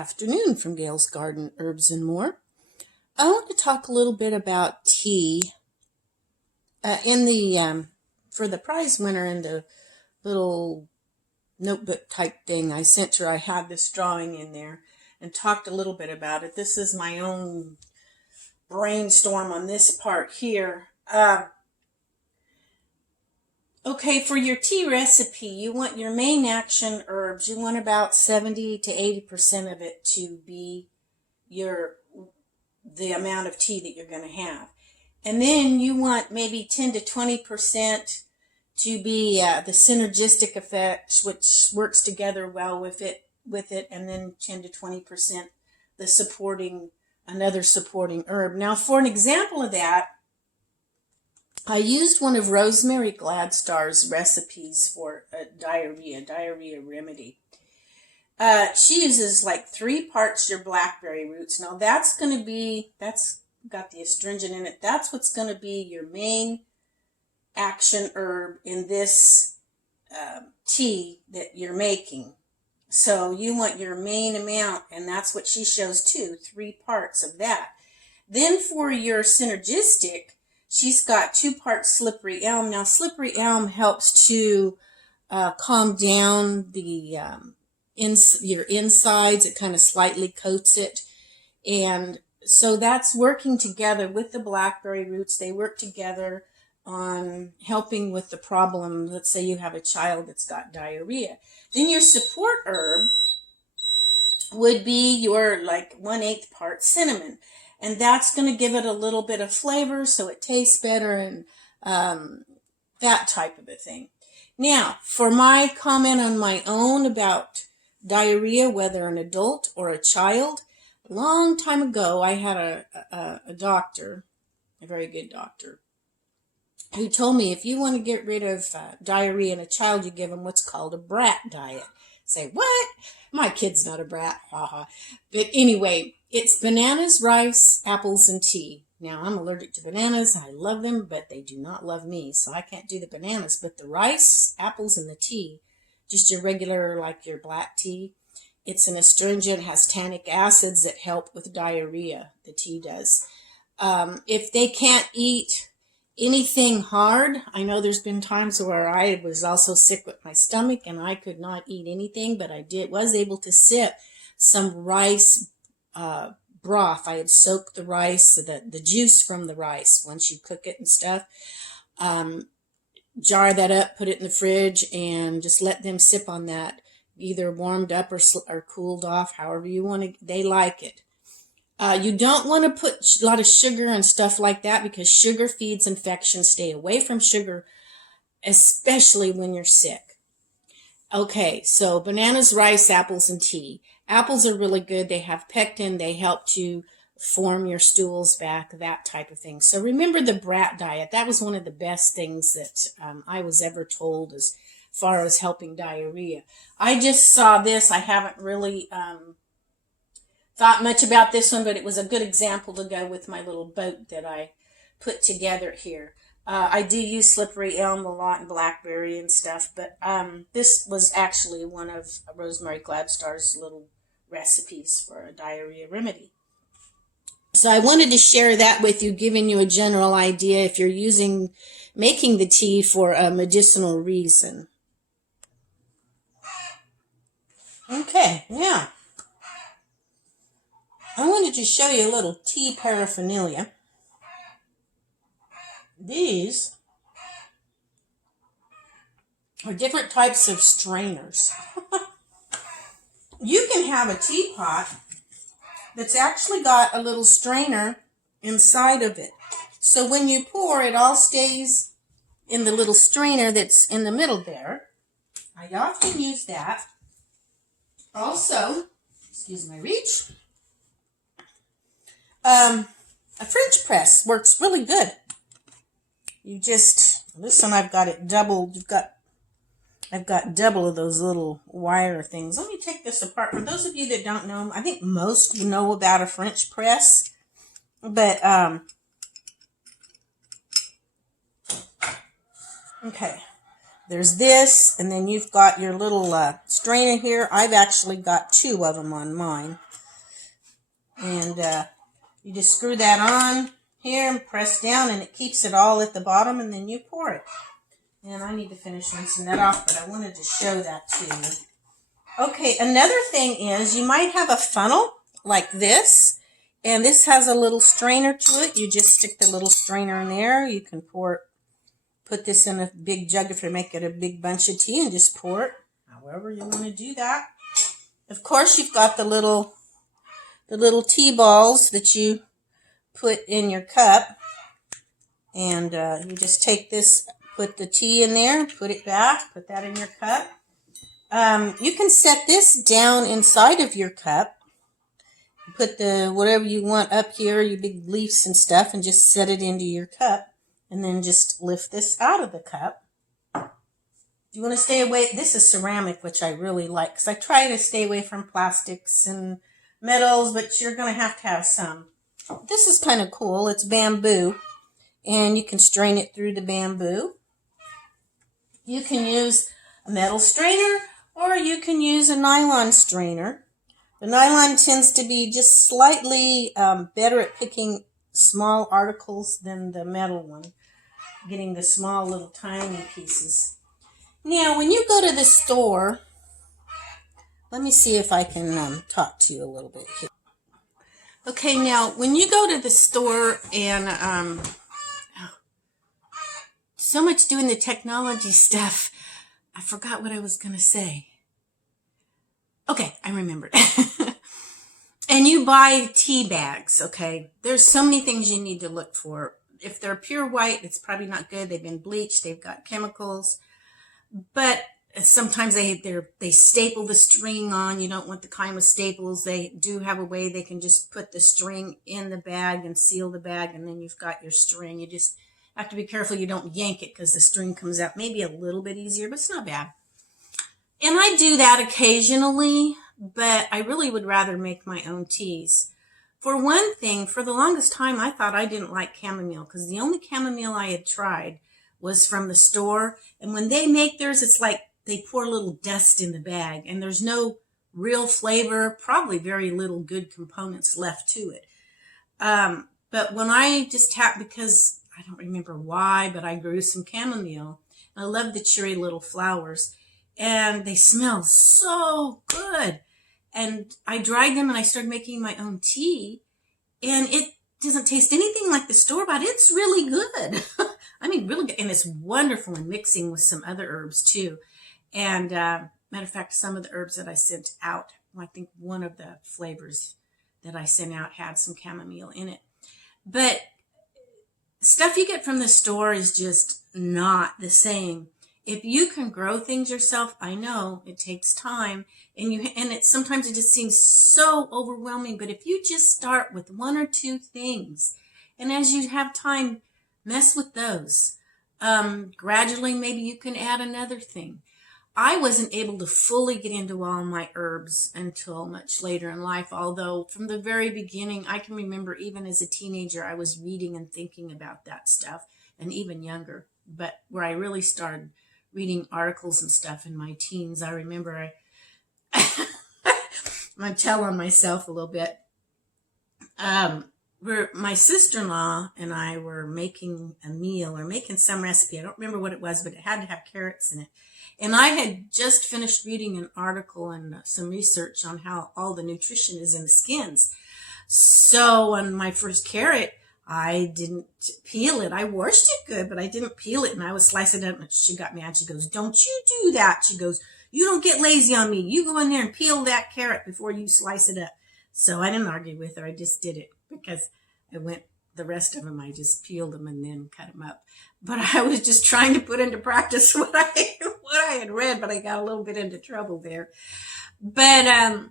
afternoon from Gail's Garden, Herbs and More. I want to talk a little bit about tea. For the prize winner in the little notebook type thing I sent her, I had this drawing in there and talked a little bit about it. This is my own brainstorm on this part here. Okay, for your tea recipe, you want your main action herbs. You want about 70 to 80% of it to be the amount of tea that you're going to have. And then you want maybe 10 to 20% to be the synergistic effect, which works together well with it, and then 10 to 20% another supporting herb. Now, for an example of that, I used one of Rosemary Gladstar's recipes for diarrhea remedy. She uses like 3 parts your blackberry roots. Now that's got the astringent in it. That's what's going to be your main action herb in this tea that you're making. So you want your main amount, and that's what she shows too, 3 parts of that. Then for your synergistic, she's got 2 parts slippery elm. Now, slippery elm helps to calm down your insides. It kind of slightly coats it. And so that's working together with the blackberry roots. They work together on helping with the problem. Let's say you have a child that's got diarrhea. Then your support herb would be your 1/8 part cinnamon. And that's going to give it a little bit of flavor so it tastes better and that type of a thing. Now, for my comment on my own about diarrhea, whether an adult or a child, a long time ago I had a doctor, a very good doctor, who told me if you want to get rid of diarrhea in a child, you give them what's called a brat diet. Say, what? My kid's not a brat, haha. But anyway, it's bananas, rice, apples, and tea. Now, I'm allergic to bananas. I love them, but they do not love me, so I can't do the bananas. But the rice, apples, and the tea, just your regular, like your black tea, it's an astringent, has tannic acids that help with diarrhea, the tea does. If they can't eat anything hard, I know there's been times where I was also sick with my stomach and I could not eat anything, but I was able to sip some rice broth. I had soaked the rice, the juice from the rice, once you cook it and stuff. Jar that up, put it in the fridge, and just let them sip on that, either warmed up or cooled off, however you want to. They like it. You don't want to put a lot of sugar and stuff like that because sugar feeds infection. Stay away from sugar, especially when you're sick. Okay, so bananas, rice, apples, and tea. Apples are really good. They have pectin. They help to form your stools back, that type of thing. So remember the brat diet. That was one of the best things that I was ever told as far as helping diarrhea. I just saw this. I haven't really thought much about this one, but it was a good example to go with my little boat that I put together here. I do use slippery elm a lot and blackberry and stuff, but this was actually one of Rosemary Gladstar's little recipes for a diarrhea remedy. So I wanted to share that with you, giving you a general idea if you're making the tea for a medicinal reason. Okay, now I wanted to show you a little tea paraphernalia. These are different types of strainers. You can have a teapot that's actually got a little strainer inside of it. So when you pour, it all stays in the little strainer that's in the middle there. I often use that. Also, excuse my reach, a French press works really good. This one I've got it doubled. I've got double of those little wire things. Let me take this apart. For those of you that don't know, I think most know about a French press, but okay. There's this, and then you've got your little strainer here. I've actually got 2 of them on mine. And you just screw that on here and press down, and it keeps it all at the bottom, and then you pour it. And I need to finish rinsing that off, but I wanted to show that to you. Okay, another thing is you might have a funnel like this, and this has a little strainer to it. You just stick the little strainer in there. You can put this in a big jug if you make it a big bunch of tea, and just pour it however you want to do that. Of course, you've got the little tea balls that you put in your cup, and you just take this, put the tea in there, put it back, put that in your cup. You can set this down inside of your cup. Put whatever you want up here, your big leaves and stuff, and just set it into your cup, and then just lift this out of the cup. You want to stay away, this is ceramic, which I really like, because I try to stay away from plastics and metals, but you're going to have some. This is kind of cool. It's bamboo, and you can strain it through the bamboo. You can use a metal strainer, or you can use a nylon strainer. The nylon tends to be just slightly better at picking small articles than the metal one, getting the small little tiny pieces. Now, when you go to the store, let me see if I can talk to you a little bit here. Okay, now, when you go to the store and so much doing the technology stuff, I forgot what I was going to say. Okay, I remembered. And you buy tea bags, okay? There's so many things you need to look for. If they're pure white, it's probably not good. They've been bleached. They've got chemicals. But sometimes they staple the string on. You don't want the kind with staples. They do have a way they can just put the string in the bag and seal the bag, and then you've got your string. You just have to be careful you don't yank it because the string comes out maybe a little bit easier, but it's not bad. And I do that occasionally, but I really would rather make my own teas. For one thing, for the longest time, I thought I didn't like chamomile because the only chamomile I had tried was from the store. And when they make theirs, it's like they pour a little dust in the bag, and there's no real flavor, probably very little good components left to it. But when I just because I don't remember why, but I grew some chamomile. I love the cheery little flowers, and they smell so good. And I dried them, and I started making my own tea, and it doesn't taste anything like the store-bought. It's really good. I mean, really good. And it's wonderful in mixing with some other herbs, too. And matter of fact, some of the herbs that I sent out, I think one of the flavors that I sent out had some chamomile in it. But stuff you get from the store is just not the same. If you can grow things yourself, I know it takes time, and sometimes it just seems so overwhelming. But if you just start with one or two things, and as you have time, mess with those. Gradually, maybe you can add another thing. I wasn't able to fully get into all my herbs until much later in life, although from the very beginning, I can remember even as a teenager, I was reading and thinking about that stuff, and even younger. But where I really started reading articles and stuff in my teens, I remember I tell on myself a little bit. My sister-in-law and I were making a meal or making some recipe. I don't remember what it was, but it had to have carrots in it. And I had just finished reading an article and some research on how all the nutrition is in the skins. So on my first carrot, I didn't peel it. I washed it good, but I didn't peel it, and I would slice it up. And she got mad. She goes, "Don't you do that." She goes, "You don't get lazy on me. You go in there and peel that carrot before you slice it up." So I didn't argue with her. I just did it because the rest of them, I just peeled them and then cut them up. But I was just trying to put into practice what I had read, but I got a little bit into trouble there. But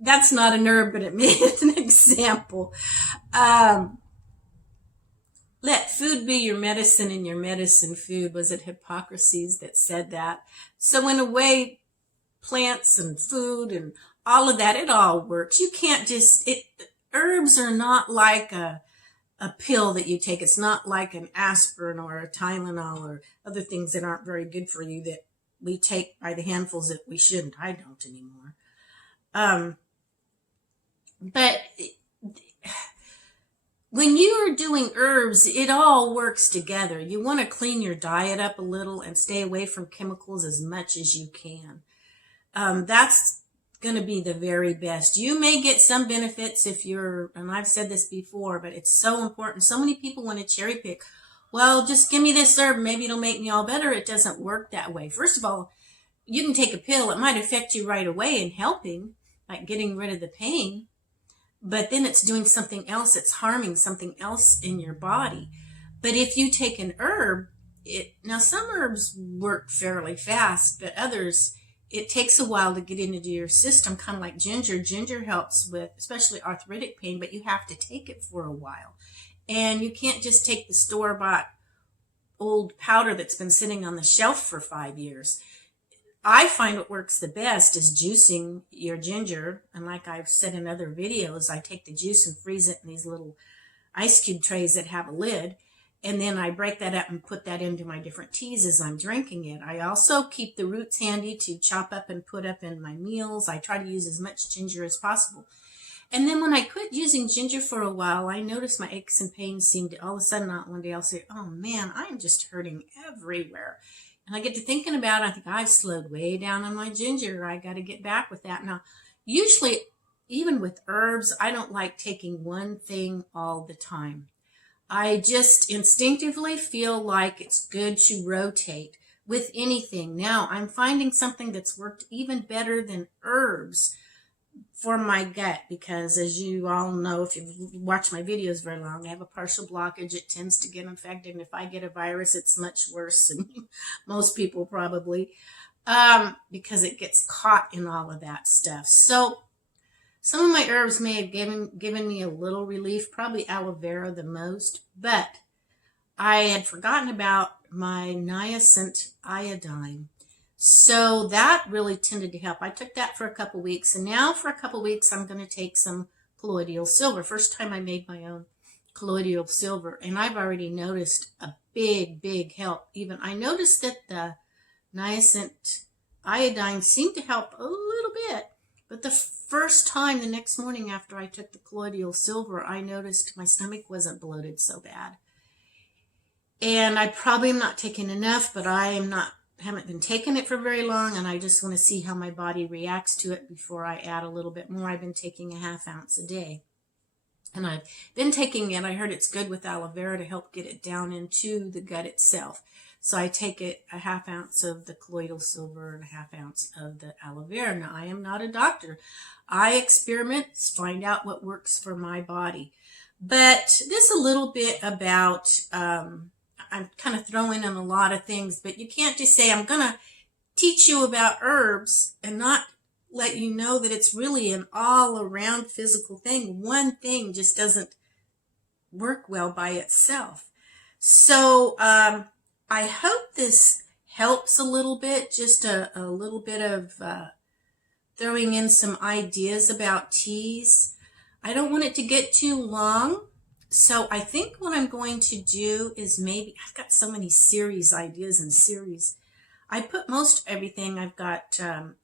that's not an herb, but it is an example. Let food be your medicine and your medicine food. Was it Hippocrates that said that? So in a way, plants and food and all of that, it all works. You can't herbs are not like a pill that you take. It's not like an aspirin or a Tylenol or other things that aren't very good for you that we take by the handfuls that we shouldn't. I don't anymore. But when you are doing herbs, it all works together. You want to clean your diet up a little and stay away from chemicals as much as you can. That's going to be the very best. You may get some benefits if you're, and I've said this before, but it's so important. So many people want to cherry pick. Well, just give me this herb. Maybe it'll make me all better. It doesn't work that way. First of all, you can take a pill. It might affect you right away in helping, like getting rid of the pain. But then it's doing something else. It's harming something else in your body. But if you take an herb, now some herbs work fairly fast, but others, it takes a while to get into your system, kind of like ginger. Ginger helps with especially arthritic pain, but you have to take it for a while. And you can't just take the store-bought old powder that's been sitting on the shelf for 5 years. I find what works the best is juicing your ginger. And like I've said in other videos, I take the juice and freeze it in these little ice cube trays that have a lid. And then I break that up and put that into my different teas as I'm drinking it. I also keep the roots handy to chop up and put up in my meals. I try to use as much ginger as possible. And then when I quit using ginger for a while, I noticed my aches and pains seemed to all of a sudden, not one day I'll say, oh man, I'm just hurting everywhere. And I get to thinking about it, I think I've slowed way down on my ginger. I got to get back with that. Now, usually, even with herbs, I don't like taking one thing all the time. I just instinctively feel like it's good to rotate with anything. Now, I'm finding something that's worked even better than herbs for my gut, because as you all know, if you've watched my videos very long, I have a partial blockage. It tends to get infected, and if I get a virus, it's much worse than most people probably, because it gets caught in all of that stuff. So some of my herbs may have given me a little relief, probably aloe vera the most, but I had forgotten about my niacin iodine. So that really tended to help. I took that for a couple weeks, and now for a couple weeks I'm going to take some colloidal silver. First time I made my own colloidal silver, and I've already noticed a big help. Even I noticed that the niacin iodine seemed to help a little bit, but the first time, the next morning after I took the colloidal silver, I noticed my stomach wasn't bloated so bad. And I probably am not taking enough, but haven't been taking it for very long, and I just want to see how my body reacts to it before I add a little bit more. I've been taking a ½ ounce a day, and I've been taking it. I heard it's good with aloe vera to help get it down into the gut itself. So I take it a ½ ounce of the colloidal silver and a ½ ounce of the aloe vera. Now, I am not a doctor. I experiment, find out what works for my body. But this a little bit about I'm kind of throwing in a lot of things, but you can't just say, I'm going to teach you about herbs and not let you know that it's really an all-around physical thing. One thing just doesn't work well by itself. So I hope this helps a little bit, just a little bit of throwing in some ideas about teas. I don't want it to get too long. So I think what I'm going to do is maybe, I've got so many series ideas and series. I put most everything I've got on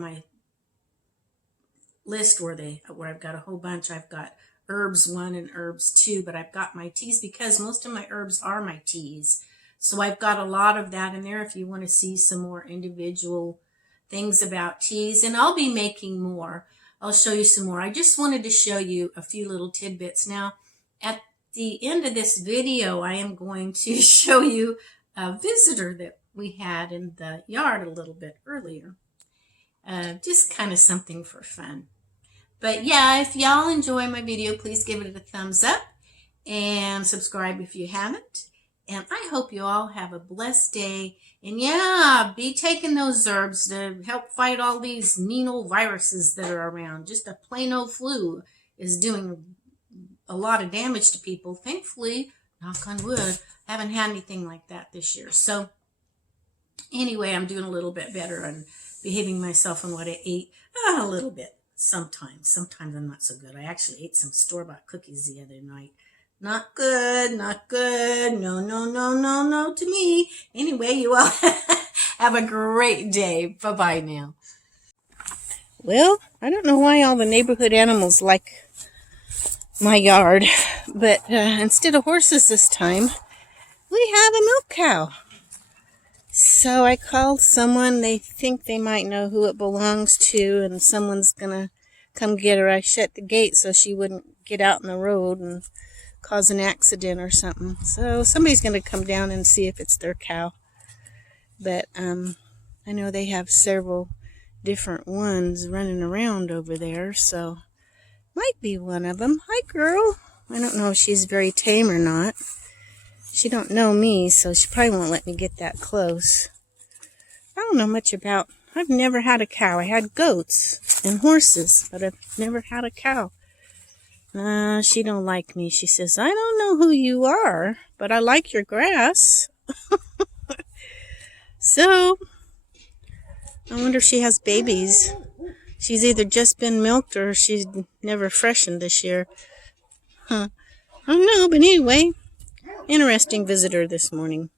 my list where I've got a whole bunch. I've got herbs 1 and herbs 2, but I've got my teas because most of my herbs are my teas. So I've got a lot of that in there if you want to see some more individual things about teas, and I'll be making more. I'll show you some more. I just wanted to show you a few little tidbits. Now, at the end of this video, I am going to show you a visitor that we had in the yard a little bit earlier. Just kind of something for fun. But yeah, if y'all enjoy my video, please give it a thumbs up and subscribe if you haven't. And I hope you all have a blessed day. And yeah, be taking those herbs to help fight all these mean old viruses that are around. Just a plain old flu is doing a lot of damage to people. Thankfully, knock on wood, I haven't had anything like that this year. So anyway, I'm doing a little bit better and behaving myself on what I ate. A little bit. Sometimes I'm not so good. I actually ate some store-bought cookies the other night. Not good, not good. No, no, no, no, no to me. Anyway, you all have a great day. Bye-bye now. Well, I don't know why all the neighborhood animals like my yard. But instead of horses this time, we have a milk cow. So I called someone. They think they might know who it belongs to, and someone's gonna come get her. I shut the gate so she wouldn't get out in the road and cause an accident or something. So somebody's gonna come down and see if it's their cow. But I know they have several different ones running around over there, so might be one of them. Hi, girl. I don't know if she's very tame or not. She don't know me, so she probably won't let me get that close. I don't know much about... I've never had a cow. I had goats and horses, but I've never had a cow. She don't like me. She says, I don't know who you are, but I like your grass. So, I wonder if she has babies. She's either just been milked or she's never freshened this year. I don't know, but anyway, interesting visitor this morning.